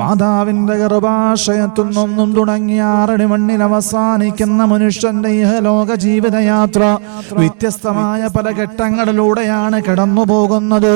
മാതാവിന്റെ ഗർഭാശയത്തിൽ നിന്നും തുടങ്ങി 6 അടി മണ്ണിൽ അവസാനിക്കുന്ന മനുഷ്യന്റെ ഇഹലോക ജീവിതയാത്ര വ്യത്യസ്തമായ പല ഘട്ടങ്ങളിലൂടെയാണ് കടന്നു പോകുന്നത്.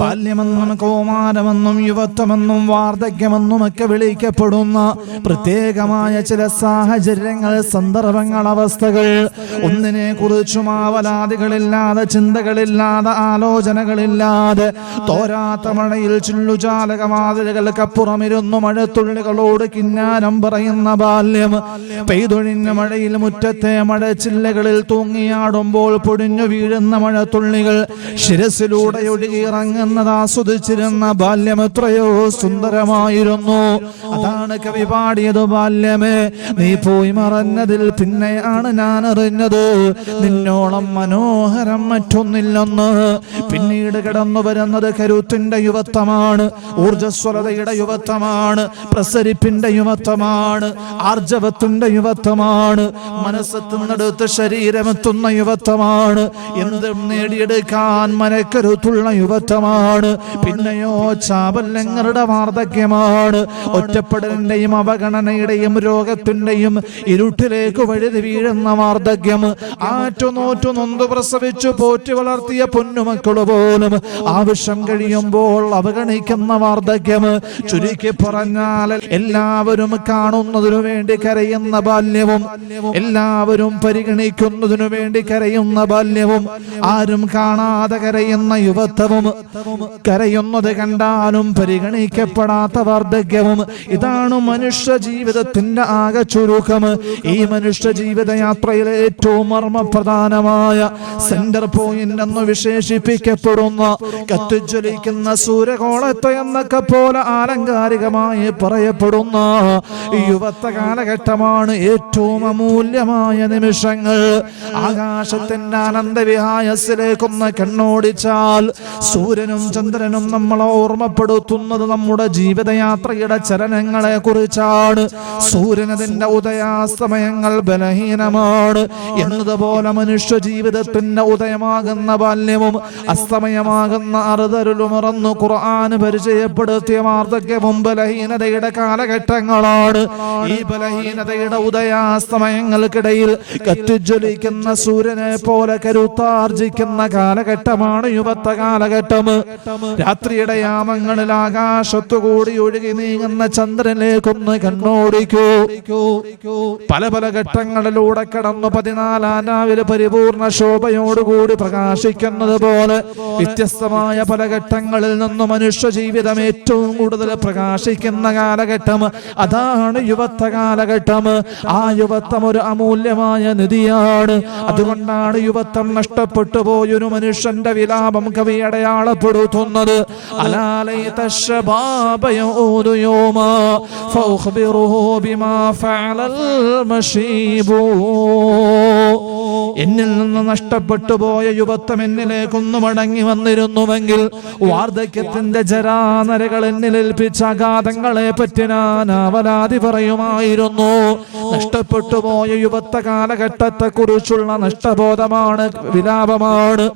ബാല്യമെന്നും കൗമാരമെന്നും യുവത്വമെന്നും വാർദ്ധക്യമെന്നും ഒക്കെ വിളിക്കപ്പെടുന്ന പ്രത്യേകമായ ചില സാഹചര്യങ്ങൾ, സന്ദർഭങ്ങൾ, അവസ്ഥകൾ. ഒന്നിനെ കുറിച്ചും ആവലാതികളില്ലാതെ, ചിന്തകളില്ലാതെ, ആലോചനകളില്ലാതെ തോരാത്ത മഴയിൽ ചില്ലുചാലകവാതിലുകൾക്കപ്പുറമിരുന്നു മഴത്തുള്ളികളോട് കിന്നാനം പറയുന്ന ബാല്യം. പെയ്തൊഴിഞ്ഞ മഴയിൽ മുറ്റത്തെ മഴച്ചില്ലകളിൽ തൂങ്ങിയാടുമ്പോൾ പൊടിഞ്ഞു വീഴുന്ന മഴത്തുള്ളികൾ ശിരസിലൂടെ ഒഴുകിയിറങ്ങുന്നത് ആസ്വദിച്ചിരുന്ന ബാല്യം എത്രയോ സുന്ദരമായിരുന്നു. അതാണ് കവി പാടിയത്. ബാല്യമേ നീ പോയി മറഞ്ഞതിൽ പിന്നെയാണ് ഞാൻ അറിഞ്ഞത് നിന്നോളം മനോഹരം മറ്റൊന്നില്ലെന്ന്. പിന്നീട് കടന്നു വരുന്നത് കരുത്തിന്റെ യുവത്വമാണ്, ഊർജ്ജസ്വലതയുടെ യുവത്വമാണ്, പ്രസരിപ്പിന്റെ യുവത്വമാണ്, ആർജവത്തിന്റെ യുവത്വമാണ്, മനസ്സെത്തുന്നിടത്ത് ശരീരമെത്തുന്ന യുവത്വമാണ്, എന്തും നേടിയെടുക്കാൻ മനക്കരുത്തുള്ള യുവത്വമാണ്. പിന്നെയോ ചാബല്യങ്ങളുടെ വാർദ്ധക്യമാണ്, ഒറ്റപ്പെടലിന്റെയും അവഗണനയുടെയും രോഗത്തിന്റെയും ഇരുട്ടിലേക്ക് വഴുതി വീഴുന്ന വാർദ്ധക്യം. ആറ്റുനോറ്റു നൊന്തു പ്രസവിച്ചു പോറ്റി വളർത്തിയ പൊന്നുമക്കള് പോലും ആവശ്യം കഴിയുമ്പോൾ അവഗണിക്കുന്ന വാർദ്ധക്യം. ചുരുക്കി പറഞ്ഞാൽ എല്ലാവരും കാണുന്നതിനു വേണ്ടി കരയുന്ന ബാല്യവും, എല്ലാവരും പരിഗണിക്കുന്നതിനു വേണ്ടി കരയുന്ന ബാല്യവും, ആരും കാണാതെ കരയുന്ന യുവത്വവും, കരയുന്നത് കണ്ടാലും പരിഗണിക്കപ്പെടാത്ത വാർദ്ധക്യവും. ഇതാണ് മനുഷ്യ ജീവിതത്തിന്റെ ആകെ ചുരുക്കം. ഈ മനുഷ്യ ജീവിതയാത്രയിലെ ഏറ്റവും മർമ്മപ്രധാനമായ സെന്റർ പോയിന്റ് എന്ന് വിശേഷിപ്പിക്കപ്പെടുന്ന കത്തിജ്വലിക്കുന്ന സൂര്യകോളത്തെ എന്നൊക്കെ പോലെ ആലങ്കാരികമായി പറയപ്പെടുന്ന യുവത്വ കാലഘട്ടമാണ് ഏറ്റവും അമൂല്യമായ നിമിഷങ്ങൾ. ആകാശത്തിന്റെ അനന്തവിഹായസിലേക്കൊന്ന് കണ്ണോടിച്ചാൽ സൂര്യനും ചന്ദ്രനും നമ്മളെ ഓർമ്മപ്പെടുത്തുന്നത് നമ്മുടെ ജീവിതയാത്രയുടെ ചലനങ്ങളെ കുറിച്ചാണ്. സൂര്യനതിന്റെ ഉദയാസ്തമയങ്ങൾ ബലഹീനമാണ് എന്നതുപോലെ മനുഷ്യ ജീവിതത്തിന്റെ ഉദയമാകുന്ന ബാല്യവും അസ്തമയമാകുന്ന അറുതരുളുമറന്നു ഖുർആൻ പരിചയപ്പെടുത്തിയ വാർദ്ധക്യവും ബലഹീനതയുടെ കാലഘട്ടങ്ങളാണ്. ഈ ബലഹീനതയുടെ ഉദയാസ്തമയങ്ങൾക്കിടയിൽ കത്തിജ്വലിക്കുന്ന സൂര്യനെ പോലെ കരുത്താർജിക്കുന്ന കാലഘട്ടമാണ് യുവത്വ കാലഘട്ടം. രാത്രിയുടെ യാമങ്ങളിൽ ആകാശത്തുകൂടി ഒഴുകി നീങ്ങുന്ന ചന്ദ്രനിലേക്കൊന്ന് കണ്ണോടിക്കൂ. പല പല ഘട്ടങ്ങളിലൂടെ കടന്നു 14 രാവിലെ പരിപൂർണ ശോഭയോടുകൂടി പ്രകാശിക്കുന്നത് പോലെ വ്യത്യസ്തമായ പല ഘട്ടങ്ങളിൽ നിന്ന് മനുഷ്യ ജീവിതം ഏറ്റവും കൂടുതൽ പ്രകാശിക്കുന്ന കാലഘട്ടം അതാണ് യുവത്വ കാലഘട്ടം. ആ യുവത്വം ഒരു അമൂല്യമായ നിധിയാണ്. അതുകൊണ്ടാണ് യുവത്വം നഷ്ടപ്പെട്ടു പോയൊരു മനുഷ്യന്റെ വിലാപം കവി അടയാളപ്പെടുത്തുന്നത്. അലാലൈത ശബാബ യഊദു യൗമാ ഫൗഖ്ബിറുഹു ബിമാ ഫഅലൽ മശീബു. എന്നിൽ നിന്ന് നഷ്ടപ്പെട്ടു പോയ യുവത്വം എന്നിലേക്കൊന്നു മടങ്ങി വന്നിരുന്നുവെങ്കിൽ വാർദ്ധക്യത്തിന്റെ ജരാനരകൾ എന്നിൽ ഏൽപ്പിച്ച ആഘാതങ്ങളെ പറ്റി ഞാൻ അവലാതി പറയുമായിരുന്നു. നഷ്ടപ്പെട്ടു പോയ യുവത്വ കാലഘട്ടത്തെ കുറിച്ചുള്ള നഷ്ടബോധമാണ്, വിലാപമാണ്.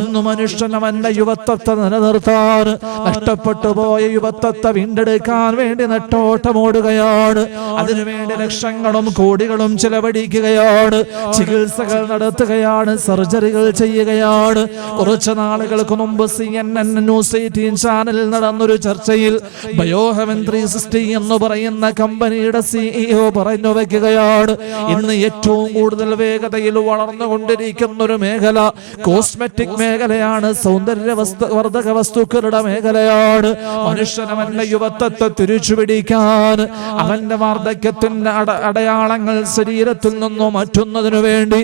ഇന്നു മനുഷ്യൻ അവന്റെ യുവത്വത്തെ നിലനിർത്താൻ, നഷ്ടപ്പെട്ടു പോയ യുവത്വത്തെ വീണ്ടെടുക്കാൻ വേണ്ടി നെട്ടോട്ടമോടുകയാണ്. അതിനുവേണ്ടി ലക്ഷങ്ങളും കോടികളും ചെലവഴിക്കുകയാണ്, ചികിത്സകൾ നടത്തുകയാണ്, സർജറികൾ ചെയ്യുകയാണ്. കുറച്ചു നാളുകൾക്ക് മുമ്പ് CNN ന്യൂസ് 18 ചാനലിൽ നടന്നൊരു ചർച്ചയിൽ ബയോഹെവൻ 360 എന്ന് പറയുന്ന കമ്പനിയുടെ CEO പറഞ്ഞു വയ്ക്കുകയാണ്, ഇന്ന് ഏറ്റവും കൂടുതൽ വേഗതയിൽ വളർന്നുകൊണ്ടിരിക്കുന്ന ഒരു മേഖല കോസ്മെറ്റിക് മേഖലയാണ്, സൗന്ദര്യവർദ്ധക വസ്തുക്കളുടെ മേഖലയാണ്. മനുഷ്യൻ അവന്റെ യുവത്വത്തെ തിരിച്ചുപിടിക്കാൻ, അവന്റെ വാർദ്ധക്യത്തിന്റെ അടയാളങ്ങൾ ശരീരത്തിൽ നിന്നും മാറ്റുന്നതിനു വേണ്ടി,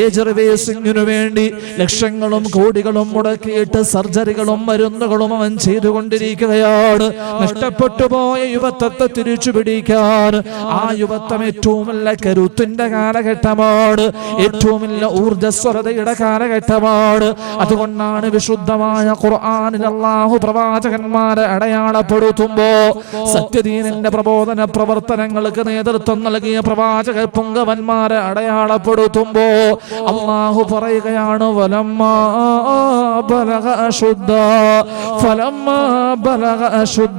ഏജ് റിവേഴ്സിംഗിനു വേണ്ടി ലക്ഷങ്ങളും കോടികളും മുടക്കിയിട്ട് സർജറികളും മരുന്നുകളും അവൻ ചെയ്തുകൊണ്ടിരിക്കുകയാണ്. നഷ്ടപ്പെട്ടു പോയ യുവത്വത്തെ തിരിച്ചു പിടിക്കാൻ ആ യുവത്വം ഏറ്റവും വലിയ കരുത്തിന്റെ കാലഘട്ടമാണ്, ഏറ്റവും വലിയ ഊർജ്ജസ്വലതയുടെ കാലഘട്ടമാണ്. അതുകൊണ്ടാണ് വിശുദ്ധമായ ഖുർആനിൽ അല്ലാഹു പ്രവാചകന്മാരെ അടയാളപ്പെടുത്തുമ്പോ, സത്യദീനിന്റെ പ്രബോധന പ്രവർത്തനങ്ങൾക്ക് നേതൃത്വം നൽകിയ പ്രവാചക പുങ്കവന്മാരെ അടയാളപ്പെടുത്തുമ്പോ അല്ലാഹു പറയുകയാണ്, വലമ്മാ ബലഗ അശുദ്ധ ഫലമ്മാ ബലഗ അശുദ്ധ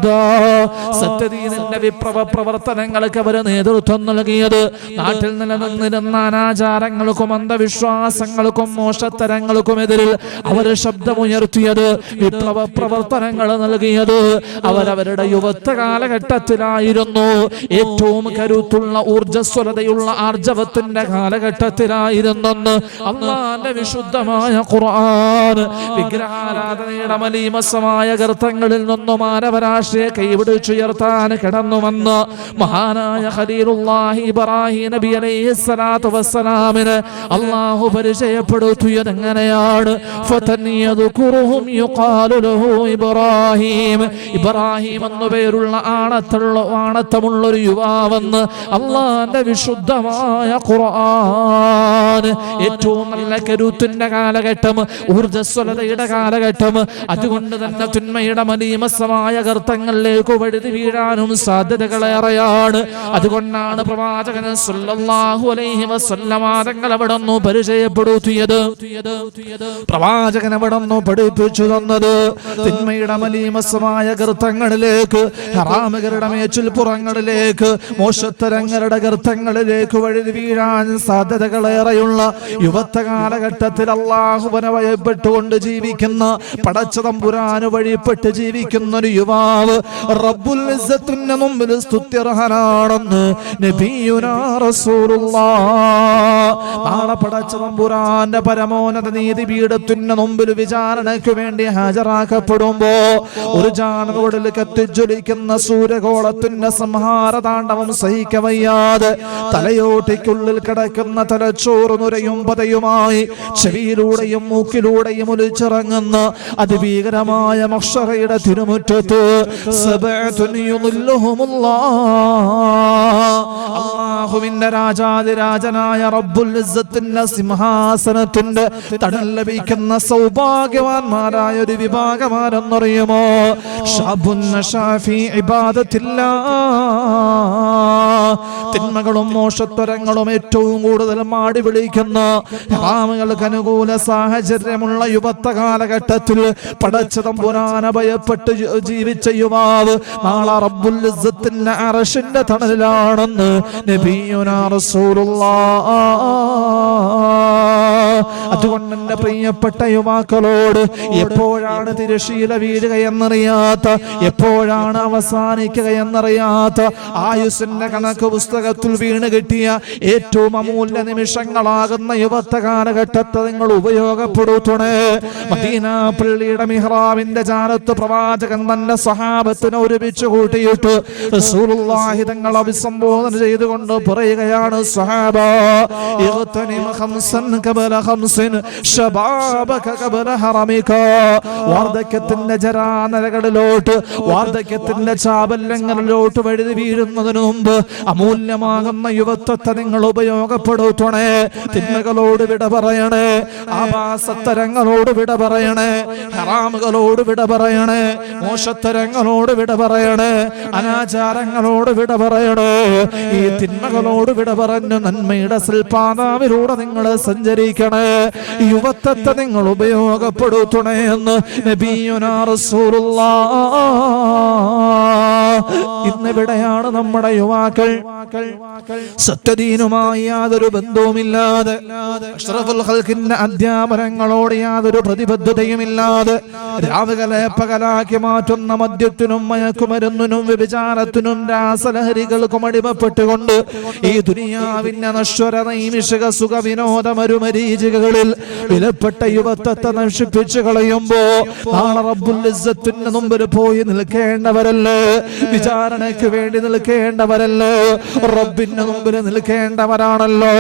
സത്യദീനിന്റെ വിപ്ലവ പ്രവർത്തനങ്ങൾക്ക് അവർ നേതൃത്വം നൽകിയത്, നാട്ടിൽ നിലനിന്നിരുന്ന അനാചാരങ്ങൾക്കും അന്ധവിശ്വാസങ്ങൾക്കും മോശത്തരങ്ങൾക്കുമെതിരിൽ അവർ ശബ്ദമുയർത്തിയത്, വിപ്ലവ പ്രവർത്തനങ്ങൾ നൽകിയത് അവരവരുടെ യുവത്വ കാലഘട്ടത്തിലായിരുന്നു. ഏറ്റവും കരുത്തുള്ള ഊർജ്ജസ്വലതയുള്ള ആർജവത്തിന്റെ കാലഘട്ടത്തിലായിരുന്നെന്ന് അല്ലാഹുവിന്റെ വിശുദ്ധമായ ഖുർആൻ. വിഗ്രഹാരാധനയുടെ മലീമസമായ ഗർത്തങ്ങളിൽ നിന്നും മാനവരാശിയെ കൈപിടിച്ചുയർത്താൻ കിടന്നുവന്ന് മഹാനായ ഖലീലുല്ലാഹി ഇബ്രാഹിം നബി അലൈഹിസ്സലാത്തു വസ്സലാമിനെ അല്ലാഹു പരിചയപ്പെടുത്തിയത് എങ്ങനെയാണ്? ഫതനിയദുകുറുഹും യുഖാലു ലഹു ഇബ്രാഹിം. ഇബ്രാഹിം എന്നു പേരുള്ള ആണത്തമുള്ള ഒരു യുവാവെന്ന് അല്ലാഹുവിന്റെ വിശുദ്ധമായ ഖുർആൻ. ഏറ്റവും നല്ല കരുത്തിന്റെ കാലഘട്ടം, ഊർജ്ജസ്വലതയുടെ കാലഘട്ടം. അതുകൊണ്ട് തന്നെ തിന്മയുടെ മലീമസമായ ഗർത്തങ്ങളിലേക്ക് വഴുതി വീഴാനും സാധ്യതകളേറെയാണ്. അതുകൊണ്ടാണ് പ്രവാചകൻ സല്ലല്ലാഹു അലൈഹി വസല്ലമ തങ്ങൾ അവിടെ നിന്ന് പരിചയപ്പെടുത്തിയത്, പ്രവാചകൻ അവിടെ നിന്ന് പഠിപ്പിച്ചു തന്നത് തിന്മയുടെ മലീമസമായ ഗർത്തങ്ങളിലേക്ക്, ഹറാമുകളുടെ മേച്ചിൽപ്പുറങ്ങളിലേക്ക്, മോശത്തരങ്ങളുടെ ഗർത്തങ്ങളിലേക്ക് വഴുതി വീഴാൻ സാധ്യതകളേറെയുള്ള യുവത്വ കാലഘട്ടത്തിൽ അല്ലാഹുവിനെ ഭയപ്പെട്ടുകൊണ്ട് ജീവിക്കുന്ന, പടച്ച തമ്പുരാന് വഴിപ്പെട്ട് ജീവിക്കുന്ന ഒരു യുവാവ് റബ്ബുൽ ഇസ്സത്തിന്റെ മുമ്പിൽ സ്തുത്യർഹനാണെന്ന് നബിയുനാ റസൂലുള്ളാഹ്. നാളെ പടച്ച തമ്പുരാന്റെ പരമോന്നത നീതിപീഠത്തിന്റെ മുമ്പിൽ വിചാരണയ്ക്ക് വേണ്ടി ഹാജരാക്കപ്പെടുമ്പോ ഒരു ജാനതോടിൽ കത്തിജ്വലിക്കുന്ന സൂര്യഗോളത്തിന്റെ സംഹാര താണ്ഡവം സഹിക്കവയ്യാതെ തലയോട്ടിക്കുള്ളിൽ കിടക്കുന്ന തലച്ചോറ് നുരയും പതയുമായി ചെവിയിലൂടെയും മൂക്കിലൂടെയും ഒലിച്ചിറങ്ങുന്ന അതിഭീകരമായ മഹ്ശറയുടെ തിരുമുറ്റത്ത് അല്ലാഹുവിന്റെ രാജാതിരാജനായ റബ്ബുൽ ഇസ്സത്തിന്റെ സിംഹാസനത്തിന്റെ തണൽ ലഭിക്കുന്ന സൗഭാഗ്യവാന്മാരായ ഒരു വിഭാഗമാരെന്നറിയുമോ? ശാബുൻ നശാഫി ഇബാദത്തില്ലാഹ്. തിന്മകളും മോശത്തരങ്ങളും ഏറ്റവും കൂടുതൽ മാടി വിളിക്കുന്ന, ഹറാമുകൾക്ക് അനുകൂല സാഹചര്യമുള്ള യുവത്വ കാലഘട്ടത്തിൽ പടച്ച തമ്പുരാനെ ഭയപ്പെട്ട് ജീവിച്ച യുവാവ് നാളെ റബ്ബുൽ ഇസ്സത്തിന്റെ അർശിന്റെ തണലിലാണെന്ന് നബിയുനാ റസൂലുള്ളാഹ്. അതുകൊണ്ട് എന്റെ പ്രിയപ്പെട്ട യുവാക്കളോട് എപ്പോഴാണ് തിരശീല വീഴുകയെന്നറിയാത്ത, എപ്പോഴാണ് അവസാനിക്കുകയെന്നറിയാത്ത, ആയുസിന്റെ കണക്ക് പുസ്തകത്തിൽ വീണ് കിട്ടിയ ഏറ്റവും അമൂല്യ നിമിഷങ്ങളാകുന്ന യുവത്വ കാലഘട്ടത്തെ നിങ്ങൾ ഉപയോഗപ്പെടുത്തണേ. മദീന പള്ളിയുടെ മിഹ്റാബിന്റെ ജാലത്ത് പ്രവാചകൻ തന്റെ സഹാബത്തിനെ ഒരുമിച്ച് കൂട്ടിയിട്ട് റസൂലുള്ളാഹി തങ്ങളെ അഭിസംബോധന ചെയ്തുകൊണ്ട് പറയുകയാണ്, സഹാബ ഇഗ്തനിം ഖംസൻ ഖബല ഖംസിൻ ശബാബക ഖബല ഹറമിക. വാർദ്ധക്യത്തിന്റെ ജരാനരകളിലോട്ട്, വാർദ്ധക്യത്തിന്റെ ചാബല്യങ്ങളിലോട്ട് വഴുതി വീഴുന്നതിന് മുമ്പ് അമൂല്യമാകുന്ന യുവത്വത്തെ നിങ്ങൾ ഉപയോഗപ്പെടുത്തണേ. തിന്മകളോട് വിട പറയണേ, ആഭാസത്തരങ്ങളോട് വിട പറയണേ, ഹറാമുകളോട് വിട പറയണേ, മോശത്തരങ്ങളോട് വിട പറയണേ, അനാചാരങ്ങളോട് വിട പറയണേ. ഈ തിന്മകളോട് വിട പറഞ്ഞു നന്മയുടെ സിൽപാതാവിലൂടെ നിങ്ങൾ സഞ്ചരിക്കണേ. യുവത്വത്തെ നിങ്ങൾ ഉപയോഗപ്പെടുത്തണേ എന്ന് നബിയുനാ റസൂലുള്ളാഹ്. ഇന്നിവിടെയാണ് നമ്മുടെ യുവാക്കൾ സത്യദീനുമായി യാതൊരു ബന്ധവുമില്ലാതെ, അഷ്റഫുൽ ഖൽഖിന്റെ അധ്യാപനങ്ങളോട് യാതൊരു പ്രതിബദ്ധതയുമില്ലാതെ രാവുകളെ പകലാക്കി മാറ്റുന്ന മദ്യത്തിനും മയക്കുമരുന്നിനും വ്യഭിചാരത്തിനും രാസലഹരികൾക്കും അടിമപ്പെട്ടുകൊണ്ട് ഈ ദുനിയാവിന്റെ നശ്വര നൈമിഷിക സുഖ വിനോദ മരുമരീചികകളിൽ വിലപ്പെട്ട യുവത്വത്തെ നശിപ്പിച്ചു കളയുമ്പോ നാളെ റബ്ബുൽ ഇസ്സത്തിന്റെ മുമ്പിൽ പോയി നിൽക്കേണ്ടവരല്ലേ? വിചാരണയ്ക്ക് വേണ്ടി നിൽക്കേണ്ടവരല്ലേ? റബ്ബിന്റെ മുമ്പിൽ നിൽക്കേണ്ടവരാണല്ലോ.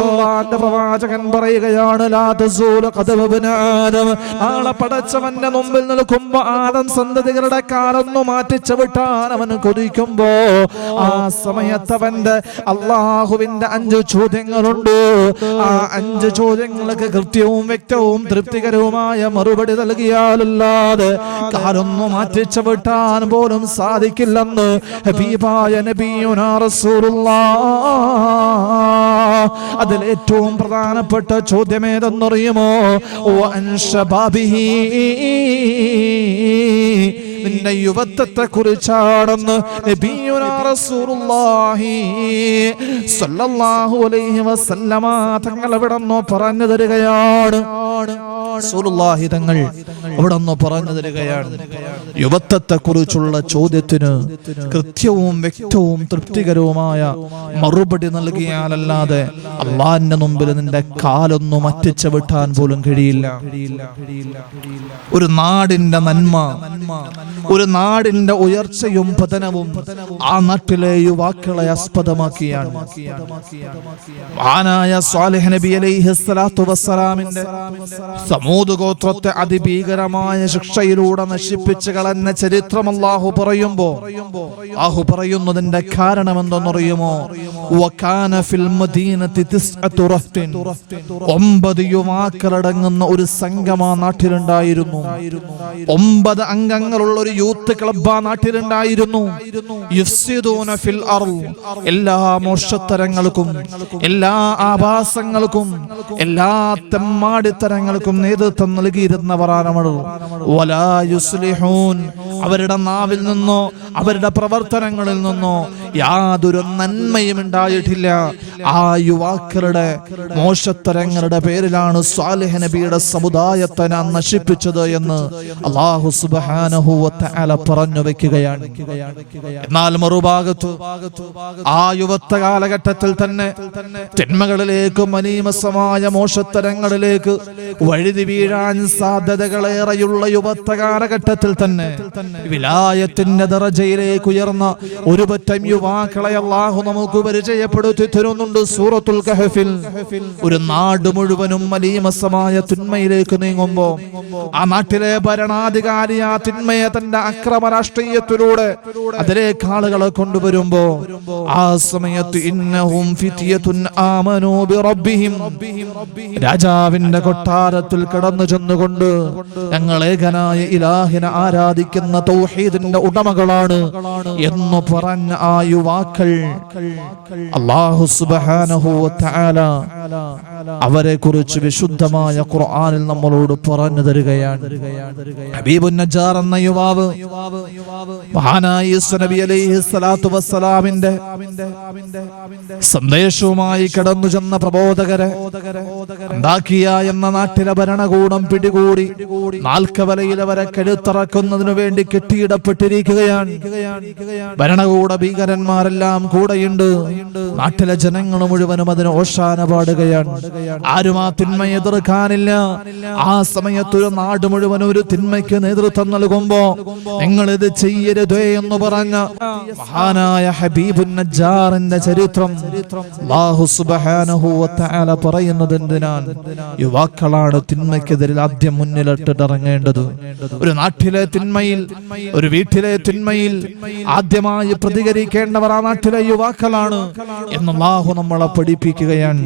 അല്ലാഹുവിന്റെ പ്രവാചകൻ പറയുകയാണ്, ലാ തസൂല ഖദമ ഇബ്നു ആദം. നാളെ പടച്ചവന്റെ മുമ്പിൽ നിൽക്കുമ്പോ ആദം സന്തതികളുടെ കാലൊന്നു മാറ്റിച്ചവിട്ടാൻ അവൻ കൊതിക്കുമ്പോ ആ സമയത്ത് അവന്റെ അല്ലാഹുവിന്റെ 5 ചോദ്യങ്ങളുണ്ട്. ആ 5 ചോദ്യങ്ങൾക്ക് കൃത്യവും വ്യക്തവും തൃപ്തികരവുമായ മറുപടി നൽകിയാലല്ലാതെ കാലൊന്നു മാറ്റിച്ചവിട്ടാൻ പോലും സാധിക്കില്ലെന്ന് ഹബീബായ നബിയുനാ റസൂലുള്ളാഹ്. അതിൽ ഏറ്റവും പ്രധാനപ്പെട്ട ചോദ്യം ഏതെന്നറിയുമോ? നിന്റെ യുവത്വത്തെ കുറിച്ചാണെന്ന് നബിയുനാ റസൂലുള്ളാഹി സ്വല്ലല്ലാഹു അലൈഹി വസല്ലമ തങ്ങൾ എവിടെന്നോ പറഞ്ഞു തരികയാണ്. റസൂലുള്ളാഹി തങ്ങൾ എവിടെന്നോ പറഞ്ഞു തരികയാണ്. യുവത്വത്തെ കുറിച്ചുള്ള ചോദ്യത്തിന് കൃത്യവും വ്യക്തവും തൃപ്തികരവുമായ മറുപടി നൽകിയാലല്ലാതെ അള്ളാഹിന്റെ മുമ്പിൽ നിന്റെ കാലൊന്നും അറ്റിച്ചു വിട്ടാൻ പോലും കഴിയില്ല. ഒരു നാടിന്റെ നന്മ, ഒരു നാടിന്റെ ഉയർച്ചയും പതനവും ആ നാട്ടിലെ യുവാക്കളെ ആസ്പദമാക്കിയാണ്. മഹാനായ സ്വാലിഹ് നബി അലൈഹിസ്സലാത്തു വസ്സലാമിന്റെ സമൂദ് ഗോത്രത്തെ അതിഭീകരമായ ശിക്ഷയിലൂടെ നശിപ്പിച്ച് കളഞ്ഞ ചരിത്രം അല്ലാഹു പറയുന്നതിന്റെ കാരണം എന്തെന്നറിയുമോ? വകാന ഫിൽ മദീനത്തി തിസ്അതു റഹ്തിൻ, 9 യുവാക്കളടങ്ങുന്ന ഒരു സംഘം ആ നാട്ടിലുണ്ടായിരുന്നു. 9 അംഗങ്ങളുള്ള ഒരു യൂത്ത് ക്ലബ് ആ നാട്ടിലുണ്ടായിരുന്നു. യുഫ്സിദൂന ഫിൽ അർള്, എല്ലാ മോശത്തരങ്ങൾക്കും, എല്ലാ ആഭാസങ്ങൾക്കും, എല്ലാ തെമ്മാടിത്തരങ്ങൾക്കും നേതൃത്വം നൽകിയിരുന്നവരാണ്. വലാ യുസ്ലിഹൂൻ, അവരുടെ നാവിൽ നിന്നോ അവരുടെ പ്രവർത്തനങ്ങളിൽ നിന്നോ യാതൊരു നന്മയും ഉണ്ടായിട്ടില്ല. ആ യുവാക്കളുടെ മോശത്തരങ്ങളുടെ പേരിലാണ് സ്വാലിഹ് നബിയുടെ സമുദായത്തെ നാം നശിപ്പിച്ചത് എന്ന് അല്ലാഹു സുബ്ഹാനഹു വ തആല പറഞ്ഞു വെക്കുകയാണ്. എന്നാൽ മറുഭാഗത്ത് ആ യുവത്വ കാലഘട്ടത്തിൽ തന്നെ തിന്മകളിലേക്ക്, മലീമസമായ മോശത്തരങ്ങളിലേക്ക് വഴുതി വീഴാൻ സാധ്യതകളേറെയുള്ള യുവത്വ കാലഘട്ടത്തിൽ തന്നെ വിലായത്തിന്റെ ദറജയിലേക്ക് ഉയർന്ന ഒരു പറ്റം യുവാക്കളെ അല്ലാഹു നമുക്ക് പരിചയപ്പെടുത്തി തരുന്നുണ്ട്. സൂറത്തുൽ കഹ്ഫിൽ ഒരു നാട് മുഴുവനും മലീമസമായ തിന്മയിലേക്ക് നീങ്ങുമ്പോ ആ നാട്ടിലെ ഭരണാധികാരി ആ തിന്മയെ തന്റെ അക്രമ രാഷ്ട്രീയത്തിലൂടെ അതിലേക്ക് ആളുകളെ കൊണ്ടുവരുമ്പോ ആ സമയത്ത് ഇന്നഹും ഫിത്യത്തുൻ ആമനൂ ബിറബ്ബിഹിം, രാജാവിന്റെ കൊട്ടാരത്തിൽ കടന്നു ചെന്നുകൊണ്ട് ഞങ്ങൾ ഏകനായ ഇലാഹിനെ ആരാധിക്കുന്ന തൗഹീദിന്റെ ഉടമകളാണ് എന്ന് പറഞ്ഞ ആ യുവാക്കൾ അല്ലാഹു സുബ്ഹാനഹു വ തആല അവരെ കുറിച്ച് വിശുദ്ധമായ ഖുർആനിൽ നമ്മളോട് പറഞ്ഞു തരികയാണ്. ഹബീബുൻ നജ്ജാർ എന്ന യുവാവ് മഹാനായ ഈസാ നബി അലൈഹിസ്സലാത്തു വസ്സലാമിന്റെ സന്ദേശവുമായി കടന്നു ചെന്ന പ്രബോധകരെ അന്താക്കിയ എന്ന നാട്ടിലെ ഭരണകൂടം പിടികൂടി നാൽക്കവലയിൽ അവരെ കഴുത്തറക്കുന്നതിനു വേണ്ടി കെട്ടിയിടപ്പെട്ടിരിക്കുകയാണ്. ഭരണകൂട ഭീകരന്മാരെല്ലാം കൂടെയുണ്ട്. നാട്ടിലെ ജനങ്ങൾ മുഴുവനും അതിന് ഓശാന പാടുകയാണ്. ആരും ആ തിന്മയെ എതിർക്കാനില്ല. ആ സമയത്ത് ഒരു നാട് മുഴുവൻ ഒരു തിന്മയ്ക്ക് നേതൃത്വം നൽകുമ്പോ നിങ്ങൾ ഇത് ചെയ്യരുതേ എന്ന് പറഞ്ഞ മഹാനായ ഹബീബുൻ നജ്ജാറിന്റെ ചരിത്രം അല്ലാഹു സുബ്ഹാനഹു വ തആല പറയുന്നത് എന്തിനാണ്? യുവാക്കളാണ് തിന്മയ്ക്കെതിരെ ആദ്യം മുന്നിലിട്ടിറങ്ങേണ്ടത്. ഒരു നാട്ടിലെ തിന്മയിൽ, ഒരു വീട്ടിലെ തിന്മയിൽ ആദ്യമായി പ്രതികരിക്കേണ്ടവർ ആ നാട്ടിലെ യുവാക്കളാണ് എന്ന് അല്ലാഹു നമ്മളെ പഠിപ്പിക്കുകയാണ്.